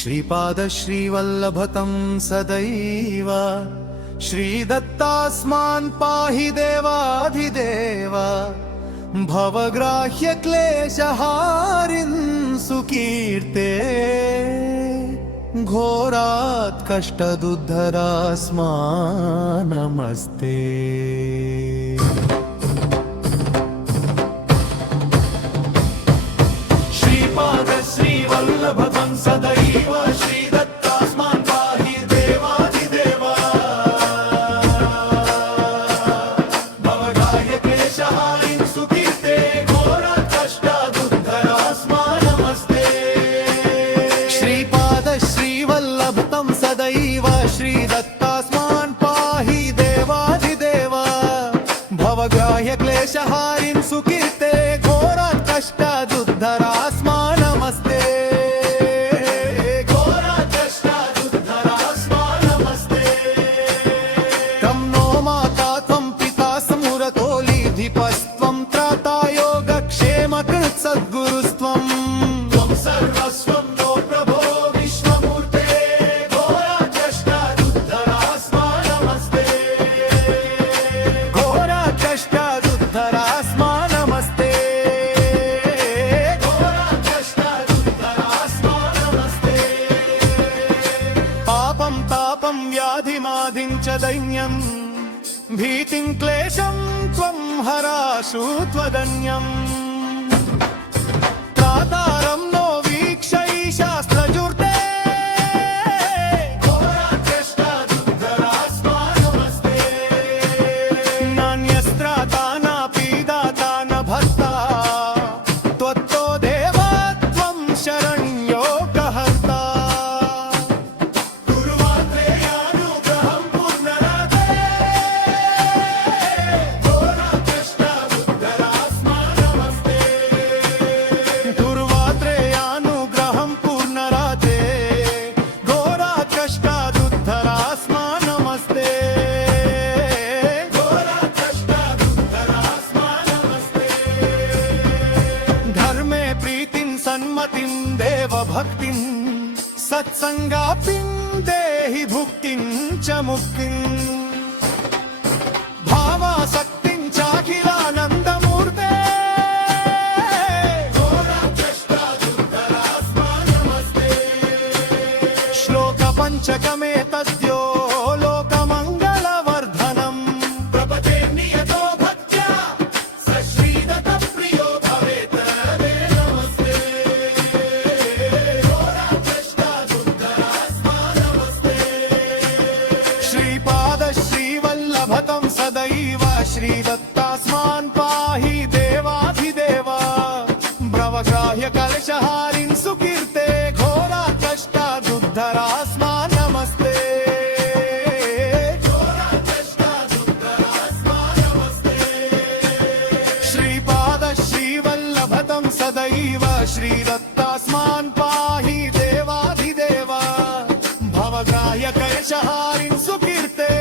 श्रीपाद श्रीवल्लभतं सदैव श्रीदत्तास्मान् पाहि देवाधिदेव भवग्राह्य क्लेशहारिन् सुकीर्ते घोरात् कष्टदुद्धरास्मान् नमस्ते। श्रीपाद श्रीवल्लभतं सदैव श्रीदत्तास्मान् पाहि देवाधिदेव भवग्राह्य क्लेशहारिन् सुकीर्ते घोरात् कष्टदुद्धरास्मान् नमस्ते। श्रीपाद श्रीवल्लभतं सदैव श्रीदत्तास्मान् पाहि देवाधिदेव भवग्राह्य क्लेशहारिन् सुकीर्ते घोरात् कष्टदुद्धरास्मान् नमस्ते। घोरात् कष्टदुद्धरास्मान् नमस्ते। तं नो माता त्वं पिता स्मुरतोलीधिपस्त्वं त्राता योगक्षेमकृत् सद्गुरुस्त्वं त्वं सर्वस्वं नो प्रभो विश्वमूर्ते घोरात् कष्टदुद्धरास्मान् नमस्ते। घोरात् कष्टदुद्धरास्मान् नमस्ते। घोरात् कष्टदुद्धरास्मान् नमस्ते। पापं तापं व्याधिमादिं च दैन्यं भीतिं क्लेशं त्वं हराशु त्वदन्यम् त्रातारं नो वीक्षै शास्त्रजुर्ते घोरात् कष्टदुद्धरास्मान् नमस्ते। नान्यस्त्राता नापि दाता न भर्ता त्वत्तो देवा त्वं शरण्यो कहर्ता गुरुवात्रेयानुग्रहं पुनराते घोरात् कष्टदुद्धरास्मान् नमस्ते। गुरुवात्रेयानुग्रहं पुनराते घोरात् कष्टदुद्धरास्मान् नमस्ते। घोरात् कष्टदुद्धरास्मान् नमस्ते। धर्मे प्रीतिं सन्मतिं देवभक्तिं सत्संगापिं देहि भुक्तिं च मुक्तिं भावासक्तिं चाखिलानन्दमूर्ते घोरात् कष्टदुद्धरास्मान् नमस्ते। श्लोकपञ्चकमेतद्यो लोकमङ्गलवर्धनम् प्रपते नियतो भक्त्या स श्रीदत्तप्रियो भवेत् ते नमस्ते। घोरात् कष्टदुद्धरास्मान् नमस्ते। श्रीपाद श्रीवल्लभतं सदैव श्रीदत्तास्मान् पाहि देवाधिदेव भवग्राह्य कलशहारिन् सुकीर्ते घोरात् कष्टदुद्धरास्मान् नमस्ते। घोरात् कष्टदुद्धरास्मान् नमस्ते। श्रीपाद श्रीवल्लभतं सदैव श्रीदत्तास्मान् पाहि देवाधिदेव भवग्राह्य कलशहारिन् सुकीर्ते